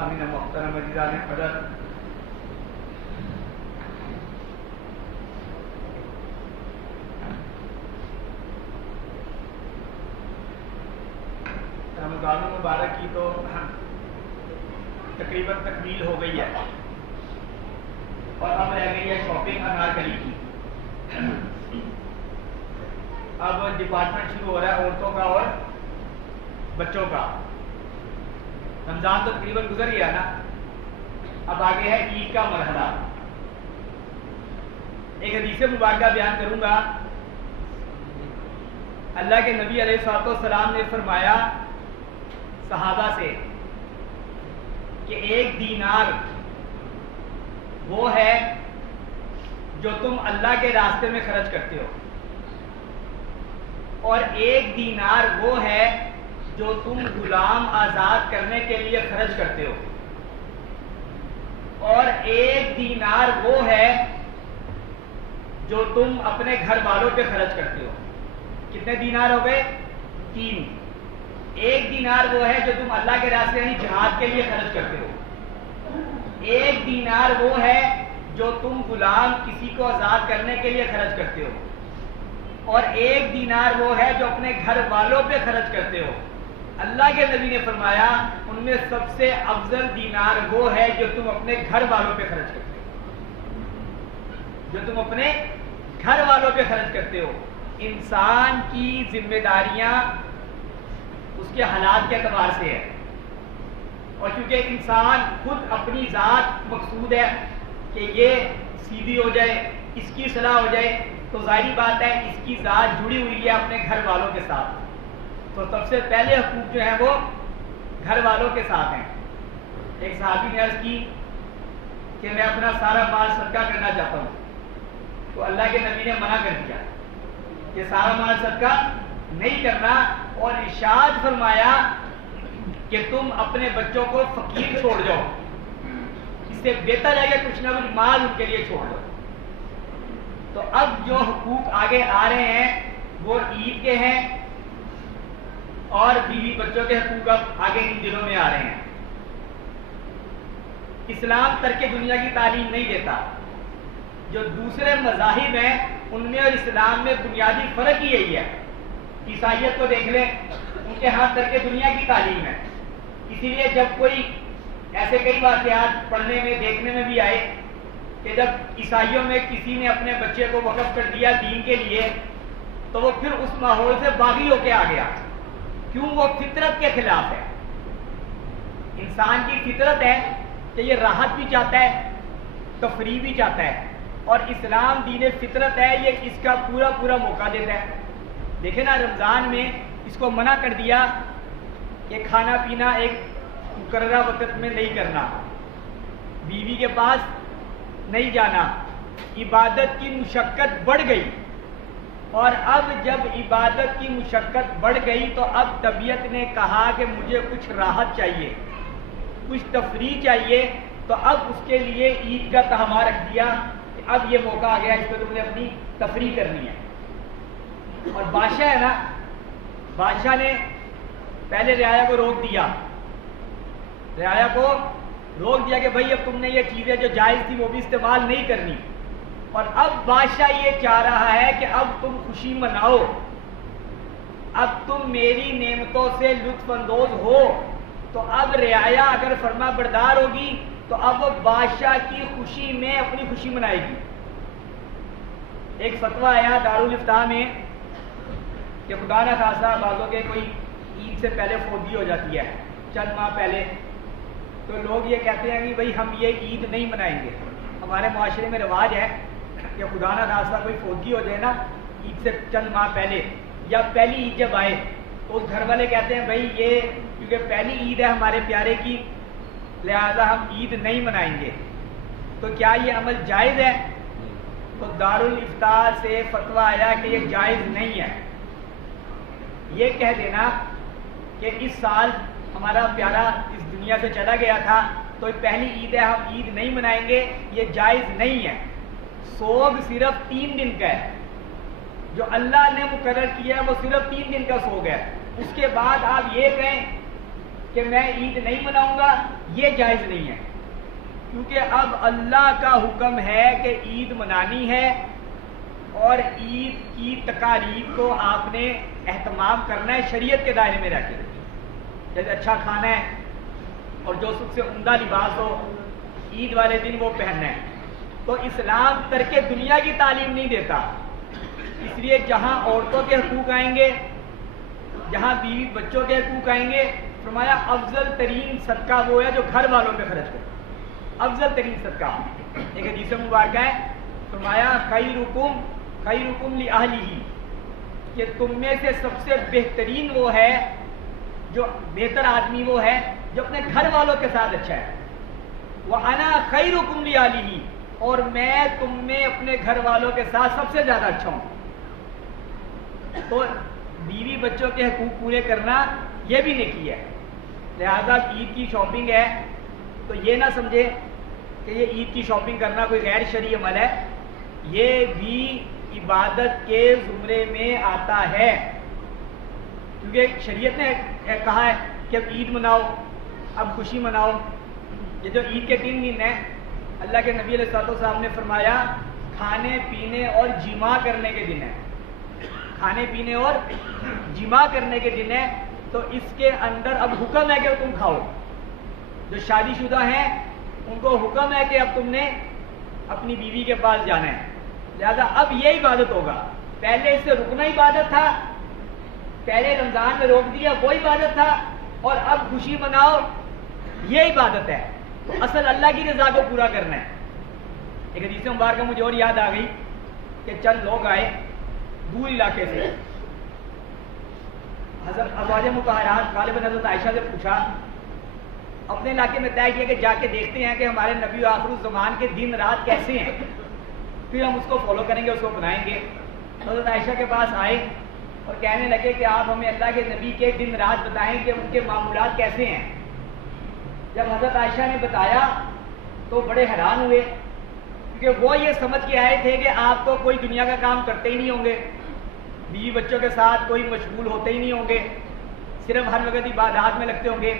سامعین محترم عزیزان قدر، رمضان المبارک کی تو تقریباً تکمیل ہو گئی ہے اور اب رہ گئی ہے شاپنگ انارکلی کی۔ اب ڈپارٹمنٹ شروع ہو رہا ہے عورتوں کا اور بچوں کا۔ رمضان تو تقریباً گزر گیا نا، اب آگے ہے عید کا مرحلہ۔ ایک حدیث مبارکہ بیان کروں گا۔ اللہ کے نبی علیہ الصلوۃ والسلام نے فرمایا صحابہ سے کہ ایک دینار وہ ہے جو تم اللہ کے راستے میں خرچ کرتے ہو، اور ایک دینار وہ ہے جو تم غلام آزاد کرنے کے لیے خرچ کرتے ہو، اور ایک دینار وہ ہے جو تم اپنے گھر والوں پہ خرچ کرتے ہو۔ کتنے دینار ہو گئے؟ 3۔ ایک دینار وہ ہے جو تم اللہ کے راستے یعنی جہاد کے لیے خرچ کرتے ہو، ایک دینار وہ ہے جو تم غلام کسی کو آزاد کرنے کے لیے خرچ کرتے ہو، اور ایک دینار وہ ہے جو اپنے گھر والوں پہ خرچ کرتے ہو۔ اللہ کے نبی نے فرمایا ان میں سب سے افضل دینار وہ ہے جو تم اپنے گھر والوں پہ خرچ کرتے ہو، جو تم اپنے گھر والوں پہ خرچ کرتے ہو۔ انسان کی ذمہ داریاں اس کے حالات کے اعتبار سے ہے، اور چونکہ انسان خود اپنی ذات مقصود ہے کہ یہ سیدھی ہو جائے، اس کی صلاح ہو جائے، تو ظاہری بات ہے اس کی ذات جڑی ہوئی ہے اپنے گھر والوں کے ساتھ، تو سب سے پہلے حقوق جو ہیں وہ گھر والوں کے ساتھ ہیں۔ ایک صحابی نے عرض کی کہ میں اپنا سارا مال صدقہ کرنا چاہتا ہوں، تو اللہ کے نبی نے منع کر دیا کہ سارا مال صدقہ نہیں کرنا، اور ارشاد فرمایا کہ تم اپنے بچوں کو فقیر چھوڑ جاؤ، اس سے بہتر ہے کہ کچھ نہ کچھ مال ان کے لیے چھوڑ دو۔ تو اب جو حقوق آگے آ رہے ہیں وہ عید کے ہیں، اور بیوی بچوں کے حقوق اب آگے ان دنوں میں آ رہے ہیں۔ اسلام ترک دنیا کی تعلیم نہیں دیتا، جو دوسرے مذاہب ہیں ان میں اور اسلام میں بنیادی فرق ہی یہی ہے۔ عیسائیت کو دیکھ لیں، ان کے ہاں ترک دنیا کی تعلیم ہے، اسی لیے جب کوئی ایسے کئی واقعات پڑھنے میں دیکھنے میں بھی آئے کہ جب عیسائیوں میں کسی نے اپنے بچے کو وقف کر دیا دین کے لیے، تو وہ پھر اس ماحول سے باغی ہو کے آ گیا، کیوں؟ وہ فطرت کے خلاف ہے۔ انسان کی فطرت ہے کہ یہ راحت بھی چاہتا ہے، تفریح بھی چاہتا ہے، اور اسلام دین فطرت ہے، یہ اس کا پورا پورا موقع دیتا ہے۔ دیکھیں نا، رمضان میں اس کو منع کر دیا کہ کھانا پینا ایک مقررہ وقت میں نہیں کرنا، بیوی کے پاس نہیں جانا، عبادت کی مشقت بڑھ گئی، اور اب جب عبادت کی مشقت بڑھ گئی تو اب طبیعت نے کہا کہ مجھے کچھ راحت چاہیے، کچھ تفریح چاہیے، تو اب اس کے لیے عید کا تہوار رکھ دیا کہ اب یہ موقع آ گیا، اس پہ تم نے اپنی تفریح کرنی ہے۔ اور بادشاہ ہے نا، بادشاہ نے پہلے رعایا کو روک دیا، رعایا کو روک دیا کہ بھائی اب تم نے یہ چیزیں جو جائز تھی وہ بھی استعمال نہیں کرنی، اور اب بادشاہ یہ چاہ رہا ہے کہ اب تم خوشی مناؤ، اب تم میری نعمتوں سے لطف اندوز ہو۔ تو اب رعایا اگر فرما بردار ہوگی تو اب وہ بادشاہ کی خوشی میں اپنی خوشی منائے گی۔ ایک فتویٰ آیا دارالفتاء میں کہ خدا نہ خاصہ بعضوں کے کوئی عید سے پہلے فوتگی ہو جاتی ہے، چند ماہ پہلے، تو لوگ یہ کہتے ہیں کہ بھائی ہم یہ عید نہیں منائیں گے۔ ہمارے معاشرے میں رواج ہے کہ خدا نہ خاصہ کوئی فوتگی ہو جائے نا عید سے چند ماہ پہلے، یا پہلی عید جب آئے تو اس گھر والے کہتے ہیں بھائی یہ کیونکہ پہلی عید ہے ہمارے پیارے کی، لہذا ہم عید نہیں منائیں گے۔ تو کیا یہ عمل جائز ہے؟ تو دارالفتاء سے فتویٰ آیا کہ یہ جائز نہیں ہے۔ یہ کہہ دینا کہ اس سال ہمارا پیارا اس دنیا سے چلا گیا تھا تو پہلی عید ہے ہم عید نہیں منائیں گے، یہ جائز نہیں ہے۔ سوگ صرف 3 دن کا ہے، جو اللہ نے مقرر کیا ہے وہ صرف 3 دن کا سوگ ہے۔ اس کے بعد آپ یہ کہیں کہ میں عید نہیں مناؤں گا، یہ جائز نہیں ہے، کیونکہ اب اللہ کا حکم ہے کہ عید منانی ہے اور عید کی تقاریب کو آپ نے اہتمام کرنا ہے شریعت کے دائرے میں رہ کے، جیسے اچھا کھانا ہے اور جو سب سے عمدہ لباس ہو عید والے دن وہ پہننا ہے۔ تو اسلام ترک دنیا کی تعلیم نہیں دیتا، اس لیے جہاں عورتوں کے حقوق آئیں گے، جہاں بیوی بچوں کے حقوق آئیں گے، فرمایا افضل ترین صدقہ وہ ہے جو گھر والوں پہ خرچ کرے، افضل ترین صدقہ۔ ایک حدیث مبارکہ ہے، فرمایا خیرکم لأہلہ، کہ تم میں سے سب سے بہترین وہ ہے، جو بہتر آدمی وہ ہے جو اپنے گھر والوں کے ساتھ اچھا ہے، وَأَنَا خَيْرُكُمْ لِأَهْلِهِ، اور میں تم میں اپنے گھر والوں کے ساتھ سب سے زیادہ اچھا ہوں۔ تو بیوی بچوں کے حقوق پورے کرنا یہ بھی نیکی ہے، لہذا عید کی شاپنگ ہے تو یہ نہ سمجھے کہ یہ عید کی شاپنگ کرنا کوئی غیر شرعی عمل ہے، یہ بھی عبادت کے زمرے میں آتا ہے، کیونکہ شریعت نے کہا ہے کہ اب عید مناؤ، اب خوشی مناؤ۔ یہ جو عید کے 3 دن ہیں، اللہ کے نبی علیہ السلام نے فرمایا کھانے پینے اور جماع کرنے کے دن ہیں، کھانے پینے اور جماع کرنے کے دن ہیں، تو اس کے اندر اب حکم ہے کہ تم کھاؤ۔ جو شادی شدہ ہیں ان کو حکم ہے کہ اب تم نے اپنی بیوی کے پاس جانا ہے، لہذا اب یہ عبادت ہوگا۔ پہلے اس سے رکنا عبادت تھا، پہلے رمضان میں روک دیا وہ عبادت تھا، اور اب خوشی مناؤ یہ عبادت ہے۔ تو اصل اللہ کی رضا کو پورا کرنا ہے۔ ایک حدیث مبارکہ مجھے اور یاد آ گئی کہ چند لوگ آئے دور علاقے سے، حضرت ازواج مطہرات غالباً حضرت عائشہ سے پوچھا، اپنے علاقے میں طے کیا کہ جا کے دیکھتے ہیں کہ ہمارے نبی آخر الزمان کے دن رات کیسے ہیں، پھر ہم اس کو فالو کریں گے، اس کو اپنائیں گے۔ حضرت عائشہ کے پاس آئے اور کہنے لگے کہ آپ ہمیں اللہ کے نبی کے دن رات بتائیں کہ ان کے معمولات کیسے ہیں۔ جب حضرت عائشہ نے بتایا تو بڑے حیران ہوئے، کیونکہ وہ یہ سمجھ کے آئے تھے کہ آپ تو کوئی دنیا کا کام کرتے ہی نہیں ہوں گے، بیوی بچوں کے ساتھ کوئی مشغول ہوتے ہی نہیں ہوں گے، صرف ہر وقت عبادات میں لگتے ہوں گے۔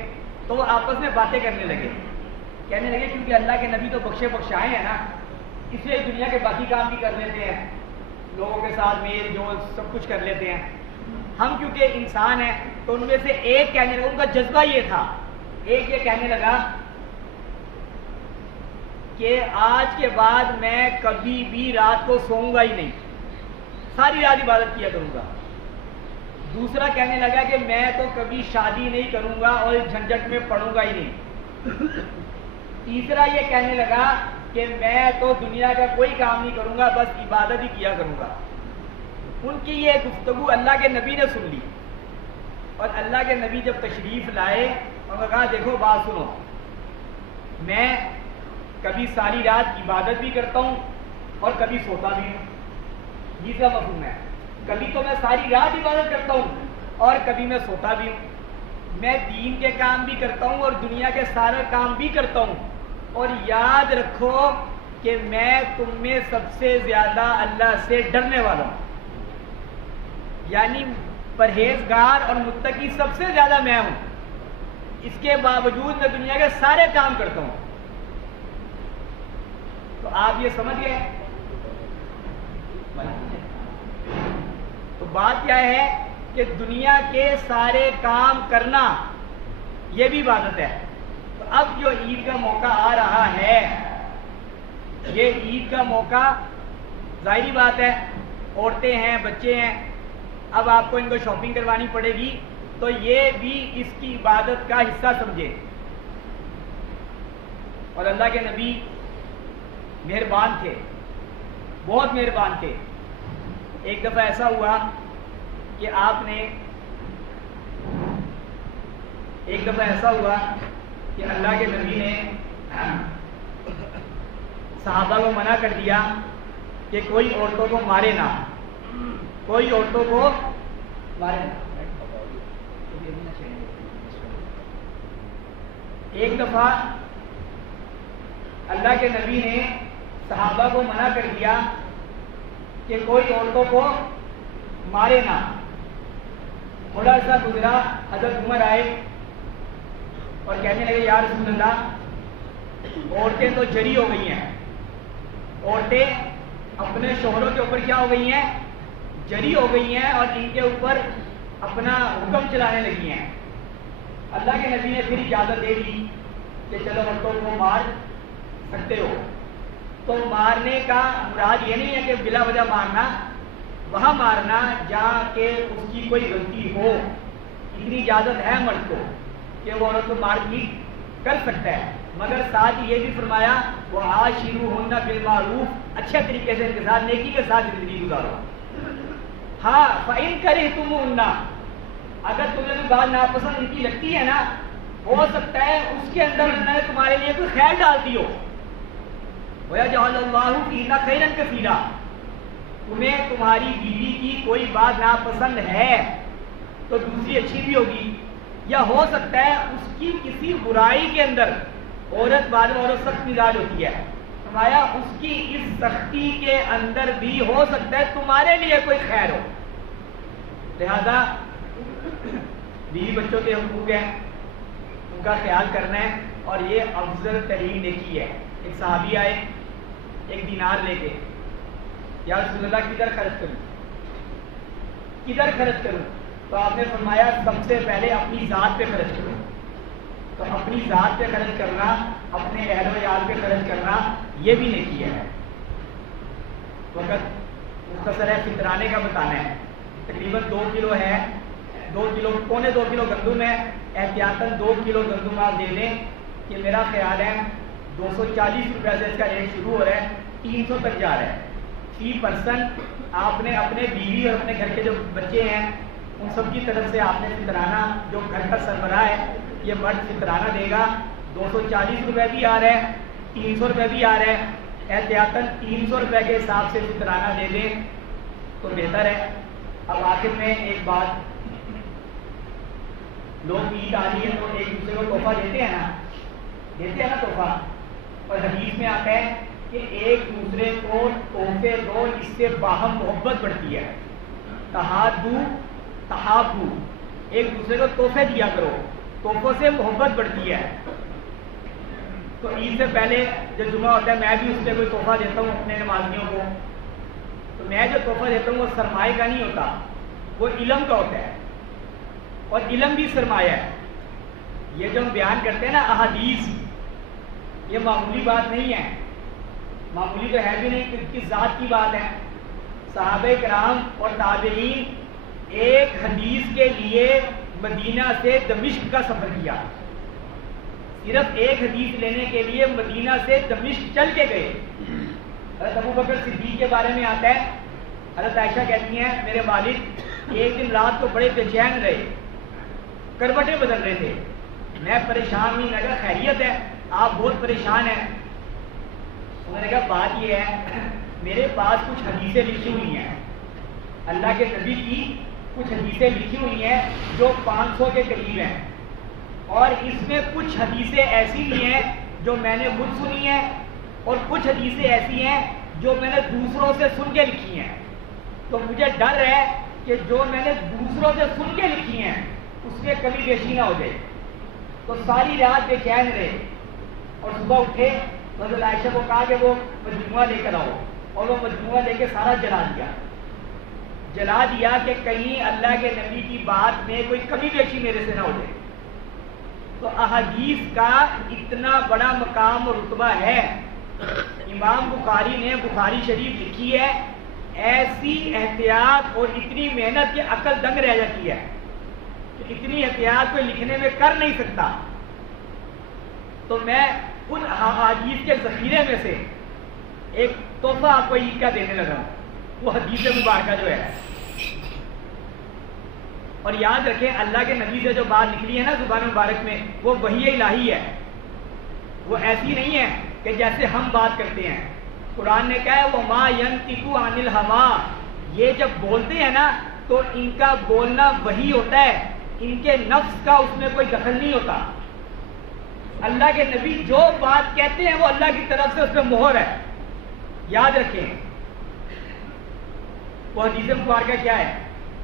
تو وہ آپس میں باتیں کرنے لگے، کہنے لگے کیونکہ اللہ کے نبی تو بخشے بخشائے ہیں نا، اس لیے دنیا کے باقی کام بھی کر لیتے ہیں، لوگوں کے ساتھ میل جول سب کچھ کر لیتے ہیں۔ ہم کیونکہ انسان ہیں تو ان میں سے ایک کہنے لگا، ان کا جذبہ یہ تھا، ایک یہ کہنے لگا کہ آج کے بعد میں کبھی بھی رات کو سوؤں گا ہی نہیں، ساری رات عبادت کیا کروں گا۔ دوسرا کہنے لگا کہ میں تو کبھی شادی نہیں کروں گا اور اس جھنجٹ میں پڑوں گا ہی نہیں۔ تیسرا یہ کہنے لگا کہ میں تو دنیا کا کوئی کام نہیں کروں گا، بس عبادت ہی کیا کروں گا۔ ان کی یہ گفتگو اللہ کے نبی نے سن لی، اور اللہ کے نبی جب تشریف لائے اور کہا دیکھو بات سنو، میں کبھی ساری رات عبادت بھی کرتا ہوں اور کبھی سوتا بھی ہوں، یہ کا مفہوم ہے۔ کبھی تو میں ساری رات عبادت کرتا ہوں اور کبھی میں سوتا بھی ہوں، میں دین کے کام بھی کرتا ہوں اور دنیا کے سارے کام بھی کرتا ہوں، اور یاد رکھو کہ میں تم میں سب سے زیادہ اللہ سے ڈرنے والا ہوں، یعنی پرہیزگار اور متقی سب سے زیادہ میں ہوں، اس کے باوجود میں دنیا کے سارے کام کرتا ہوں۔ تو آپ یہ سمجھ گئے، تو بات کیا ہے کہ دنیا کے سارے کام کرنا یہ بھی عبادت ہے۔ تو اب جو عید کا موقع آ رہا ہے، یہ عید کا موقع ظاہری بات ہے، عورتیں ہیں بچے ہیں، اب آپ کو ان کو شاپنگ کروانی پڑے گی، تو یہ بھی اس کی عبادت کا حصہ سمجھے۔ اور اللہ کے نبی مہربان تھے، بہت مہربان تھے۔ ایک دفعہ ایسا ہوا کہ اللہ کے نبی نے صحابہ کو منع کر دیا کہ کوئی عورتوں کو مارے نہ، کوئی عورتوں کو مارے نہ۔ ایک دفعہ اللہ کے نبی نے صحابہ کو منع کر دیا کہ کوئی عورتوں کو مارے نہ۔ تھوڑا سا گزرا، حضرت عمر آئے اور کہنے لگے یا رسول اللہ عورتیں تو جری ہو گئی ہیں، عورتیں اپنے شوہروں کے اوپر کیا ہو گئی ہیں؟ جری ہو گئی ہیں، اور ان کے اوپر اپنا حکم چلانے لگی ہیں۔ اللہ کے نبی نے پھر اجازت دے دی کہ چلو عورتوں کو مار سکتے ہو۔ تو مارنے کا مراد یہ نہیں ہے کہ بلا وجہ مارنا، وہاں مارنا جہاں کہ اس کی کوئی غلطی ہو، اتنی اجازت ہے مرد کو کہ وہ عورت کو مار پیٹ کر سکتا ہے، مگر ساتھ یہ بھی فرمایا وَعَاشِرُوهُنَّ بِالْمَعْرُوفِ، اچھے طریقے سے ان کے ساتھ نیکی کے ساتھ زندگی گزارو۔ ہاں فَإِن كَرِهْتُمُوهُنَّ، اگر تمہیں کوئی بات ناپسند ان کی لگتی ہے نا، ہو سکتا ہے اس کے اندر میں نے تمہارے لیے کوئی خیر ڈال دی ہو، وَيَجْعَلَ اللَّهُ فِيهَا خَيْرًا كَثِيرًا، تمہیں تمہاری بیوی کی کوئی بات ناپسند ہے تو دوسری اچھی بھی ہوگی، یا ہو سکتا ہے اس کی کسی برائی کے اندر، عورت بعد میں عورت سخت مزاج ہوتی ہے، فرمایا اس کی اس سختی کے اندر بھی ہو سکتا ہے تمہارے لیے کوئی خیر ہو۔ لہذا بیوی بچوں کے حقوق ہیں، ان کا خیال کرنا ہے، اور یہ افضل ترین نیکی ہے۔ ایک صحابی آئے ایک دینار لے کے، یا رسول اللہ کدھر خرچ کروں، کدھر خرچ کروں؟ تو آپ نے فرمایا سب سے پہلے اپنی ذات پہ خرچ کرو۔ تو اپنی ذات پہ خرچ کرنا، اپنے اہل و عیال پہ خرچ کرنا، یہ بھی نیکی ہے۔ وقت مختصر ہے، فطرانے کا بتانا ہے، تقریباً 2 کلو ہے، 2 کلو پونے 2 کلو گندم ہے، احتیاطاً 2 کلو گندم آپ دے دیں کہ میرا خیال ہے 240 روپے سے اس کا ریٹ شروع ہو رہا ہے، 300 تک جا رہا ہے۔ 3% آپ نے اپنے بیوی اور اپنے گھر کے جو بچے ہیں ان سب کی طرف سے آپ نے فطرانہ، جو گھر کا سربراہ ہے یہ مرد فطرانہ دے گا، 240 روپے بھی آ رہا ہے، 300 روپے بھی آ رہا ہے، احتیاطاً 300 روپے کے حساب سے فطرانہ دے دیں تو بہتر ہے۔ اب آخر میں ایک بات، لوگ عید آ رہی ہے تو ایک دوسرے کو تحفہ دیتے ہیں نا، دیتے ہیں نا تحفہ، اور حدیث میں آتا ہے کہ ایک دوسرے کو تحفے دو، اس سے باہم محبت بڑھتی ہے۔ تحادو تحابو، ایک دوسرے کو تحفے دیا کرو، تحفوں سے محبت بڑھتی ہے۔ تو عید سے پہلے جب جمعہ ہوتا ہے میں بھی اس سے کوئی تحفہ دیتا ہوں اپنے نمازیوں کو، تو میں جو تحفہ دیتا ہوں وہ سرمایہ کا نہیں ہوتا، وہ علم کا ہوتا ہے، اور علم بھی سرمایہ ہے۔ یہ جو ہم بیان کرتے ہیں نا احادیث، یہ معمولی بات نہیں ہے، معمولی تو ہے بھی نہیں، کس ذات کی بات ہے۔ صحابہ کرام اور تابعین ایک حدیث کے لیے مدینہ سے دمشق کا سفر کیا، صرف ایک حدیث لینے کے لیے مدینہ سے دمشق چل کے گئے۔ حضرت ابو بکر صدیق کے بارے میں آتا ہے، حضرت عائشہ کہتی ہیں میرے والد ایک دن رات کو بڑے بے چین رہے، کروٹیں بدل رہے تھے، میں پریشان ہوئی، میں کہا خیریت ہے آپ بہت پریشان ہیں؟ انہوں نے کہا بات یہ ہے میرے پاس کچھ حدیثیں لکھی ہوئی ہیں، اللہ کے نبی کی کچھ حدیثیں لکھی ہوئی ہیں جو 500 کے قریب ہیں، اور اس میں کچھ حدیثیں ایسی بھی ہیں جو میں نے خود سنی ہیں، اور کچھ حدیثیں ایسی ہیں جو میں نے دوسروں سے سن کے لکھی ہیں، تو مجھے ڈر ہے کہ جو میں نے دوسروں سے سن کے لکھی ہیں اس میں کمی بیشی نہ ہو جائے۔ تو ساری رات بے چین رہے، اور صبح اٹھے تو حضرت عائشہ کو کہا کہ وہ مجموعہ لے کر آؤ، اور وہ مجموعہ لے کے سارا جلا دیا کہ کہیں اللہ کے نبی کی بات میں کوئی کمی بیشی میرے سے نہ ہو جائے۔ تو احادیث کا اتنا بڑا مقام اور رتبہ ہے، امام بخاری نے بخاری شریف لکھی ہے، ایسی احتیاط اور اتنی محنت کہ عقل دنگ رہ جاتی ہے کہ اتنی احتیاط کوئی لکھنے میں کر نہیں سکتا۔ تو میں ان احادیث کے ذخیرے میں سے ایک تحفہ آپ کو عید کا دینے لگا ہوں، وہ حدیث مبارکہ جو ہے۔ اور یاد رکھیں اللہ کے نبی سے جو بات نکلی ہے نا زبان مبارک میں، وہ وحی الہی ہے، وہ ایسی نہیں ہے کہ جیسے ہم بات کرتے ہیں۔ قرآن نے کہا ہے وَمَا يَنْطِقُ عَنِ الْهَوَىٰ، یہ جب بولتے ہیں نا تو ان کا بولنا وحی ہوتا ہے، ان کے نفس کا اس میں کوئی دخل نہیں ہوتا۔ اللہ کے نبی جو بات کہتے ہیں وہ اللہ کی طرف سے اس پہ مہر ہے، یاد رکھیں۔ وہ حدیث مبارکہ کیا ہے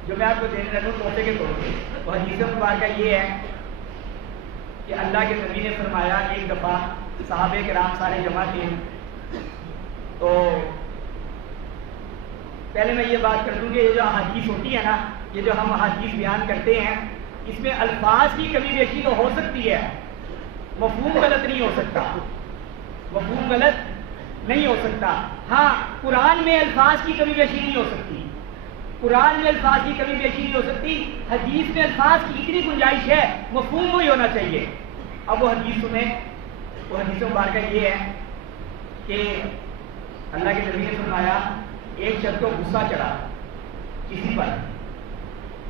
جو میں آپ کو دینے لگا ہوں تحفے کے طور پہ؟ وہ حدیث مبارکہ یہ ہے کہ اللہ کے نبی نے فرمایا ایک دفعہ صحابہ کرام سارے جمع تھے، تو پہلے میں یہ بات کر دوں کہ یہ جو احادیث ہوتی ہے نا، یہ جو ہم احادیث بیان کرتے ہیں، اس میں الفاظ کی کمی بیشی تو ہو سکتی ہے، مفہوم غلط نہیں ہو سکتا، مفہوم غلط نہیں ہو سکتا۔ ہاں قرآن میں الفاظ کی کمی بیشی نہیں ہو سکتی، قرآن میں الفاظ کی کمی بیشی نہیں ہو سکتی، حدیث میں الفاظ کی اتنی گنجائش ہے، مفہوم وہی ہونا چاہیے۔ اب وہ حدیث سنیں، وہ حدیث مبارکہ یہ ہے کہ اللہ کے نبی نے فرمایا ایک شخص کو غصہ چڑھا کسی پر،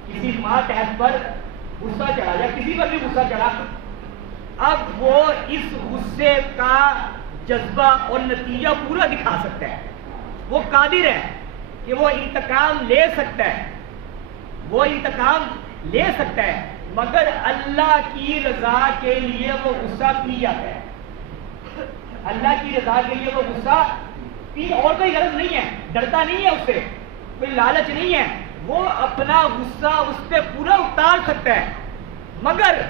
کسی ماتحت پر غصہ چڑھا یا کسی پر بھی غصہ چڑھا، اب وہ اس غصے کا جذبہ اور نتیجہ پورا دکھا سکتا ہے، وہ قادر ہے کہ وہ انتقام لے سکتا ہے، وہ انتقام لے سکتا ہے، مگر اللہ کی رضا کے لیے وہ غصہ پی جاتا ہے، اللہ کی رضا کے لیے وہ غصہ پی، اور کوئی غرض نہیں ہے، ڈرتا نہیں ہے اس سے، کوئی لالچ نہیں ہے، وہ اپنا غصہ اس پہ پورا اتار سکتا ہے، مگر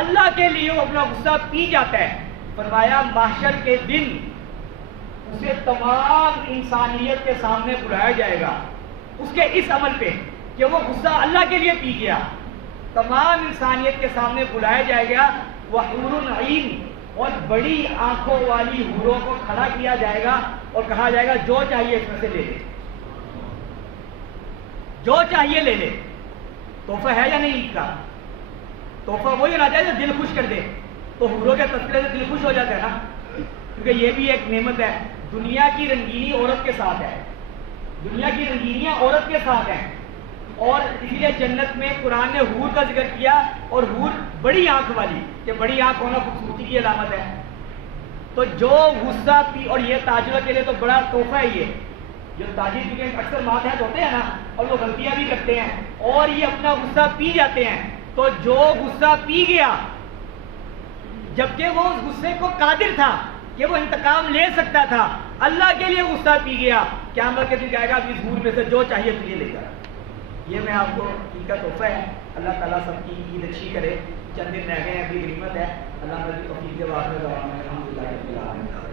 اللہ کے لیے وہ اپنا غصہ پی جاتا ہے۔ فرمایا محشر کے دن اسے تمام انسانیت کے سامنے بلایا جائے گا اس کے اس عمل پہ کہ وہ غصہ اللہ کے لیے پی گیا، تمام انسانیت کے سامنے بلایا جائے گا، وہ حور عین اور بڑی آنکھوں والی حوروں کو کھڑا کیا جائے گا اور کہا جائے گا جو چاہیے اس میں سے لے لے، جو چاہیے لے لے۔ تحفہ ہے یا نہیں عید کا؟ تحفہ وہی ہونا چاہیے جو دل خوش کر دے، تو حوروں کے تذکرے سے دل خوش ہو جاتا ہے نا، کیونکہ یہ بھی ایک نعمت ہے۔ دنیا کی رنگینی عورت کے ساتھ ہے، دنیا کی رنگینیاں عورت کے ساتھ ہیں، اور اسی لیے جنت میں قرآن نے حور کا ذکر کیا، اور حور بڑی آنکھ والی، کہ بڑی آنکھ ہونا خوبصورتی کی علامت ہے۔ تو جو غصہ پی، اور یہ تاجروں کے لیے تو بڑا تحفہ ہے، یہ جو تاجر کیونکہ اکثر ماتحت ہوتے ہیں نا، اور وہ غلطیاں بھی کرتے ہیں اور یہ اپنا غصہ پی جاتے ہیں، تو جو غصہ پی گیا جبکہ وہ اس غصے کو قادر تھا کہ وہ انتقام لے سکتا تھا، اللہ کے لیے غصہ پی گیا، قیامت کے دن جائے گا اس حور میں سے جو چاہیے تجھے لے جا۔ یہ میں آپ کو عید کا تحفہ ہے، اللہ تعالیٰ سب کی عید اچھی کرے، چند دن رہ گئے ہیں، ابھی غنیمت ہے، اللہ تعالیٰ کی توفیق کے بعد میں